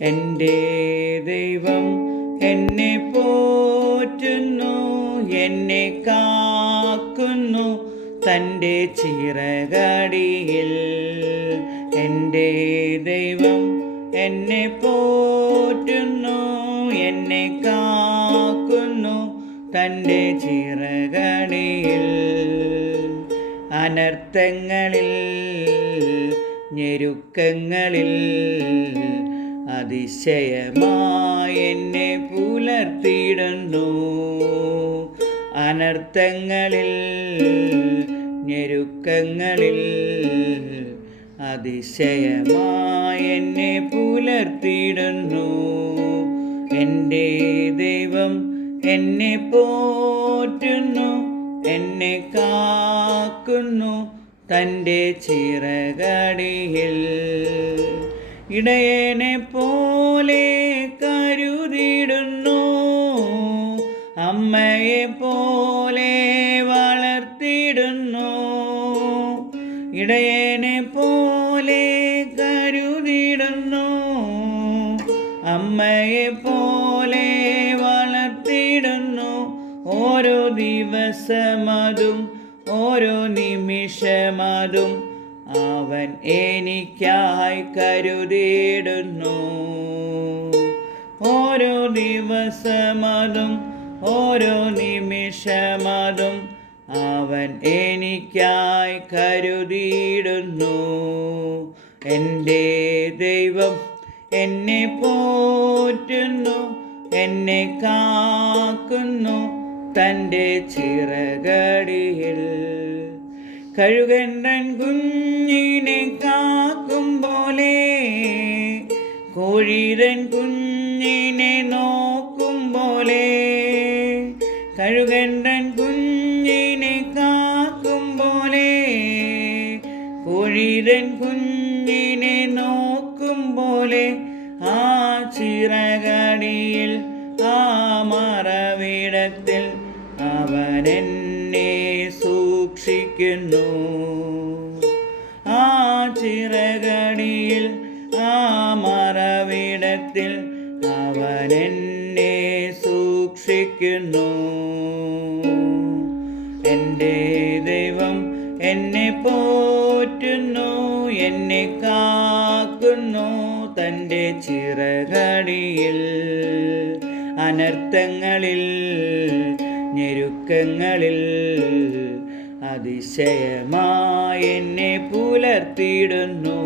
എന്റെ ദൈവം എന്നെ പോറ്റുന്നു എന്നെ കാക്കുന്നു. തന്റെ ചിറകടിയിൽ എന്റെ ദൈവം എന്നെ പോറ്റുന്നു എന്നെ കാക്കുന്നു. തന്റെ ചിറകടിയിൽ അനർത്ഥങ്ങളിൽ ഞെരുക്കങ്ങളിൽ അതിശയമായി എന്നെ പുലർത്തിയിടുന്നു. അനർത്ഥങ്ങളിൽ ഞെരുക്കങ്ങളിൽ അതിശയമായി എന്നെ പുലർത്തിയിടുന്നു. എന്റെ ദൈവം എന്നെ പോറ്റുന്നു എന്നെ കാക്കുന്നു തന്റെ ചിറകടിയിൽ. ഇടയനെ പോലെ കരുതിയിടുന്നു അമ്മയെ പോലെ വളർത്തിയിടുന്നു ഇടയനെ പോലെ കരുതിയിടുന്നു അമ്മയെ പോലെ വളർത്തിയിടുന്നു ഓരോ ദിവസമതും ഓരോ നിമിഷമതും അവൻ എനിക്കായി കരുതിയിടുന്നു. ഓരോ ദിവസമതും ഓരോ നിമിഷമതും അവൻ എനിക്കായി കരുതിയിടുന്നു. എന്റെ ദൈവം എന്നെ പോറ്റുന്നു എന്നെ കാക്കുന്നു തന്റെ ചിറകടിയിൽ. കഴുകണ്ടൻ കുഞ്ഞിനെ കാക്കും പോലെ കോഴിരൻ കുഞ്ഞിനെ നോക്കും പോലെ കഴുകണ്ടൻ കുഞ്ഞിനെ കാക്കും പോലെ കോഴിരൻ കുഞ്ഞിനെ നോക്കും പോലെ ആ ചിറകടിയിൽ ആ മറവിടത്തിൽ അവനെന്നെ എന്നെ സൂക്ഷിക്കുന്നു ആ ചിറകടിയിൽ ആ മറവിടത്തിൽ അവൻ എന്നെ സൂക്ഷിക്കുന്നു. എന്റെ ദൈവം എന്നെ പോറ്റുന്നു എന്നെ കാക്കുന്നു. തന്റെ ചിറകടിയിൽ അനർത്ഥങ്ങളിൽ ഞെരുക്കങ്ങളിൽ അതിശയമായി എന്നെ പുലർത്തിയിടുന്നു.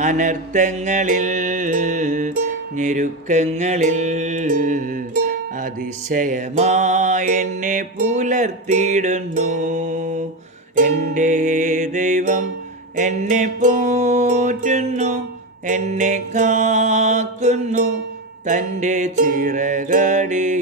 അനർത്ഥങ്ങളിൽ ഞെരുക്കങ്ങളിൽ അതിശയമായി എന്നെ പുലർത്തിയിടുന്നു. എന്റെ ദൈവം എന്നെ പോറ്റുന്നു എന്നെ കാക്കുന്നു. തന്റെ ചിറകടിയിൽ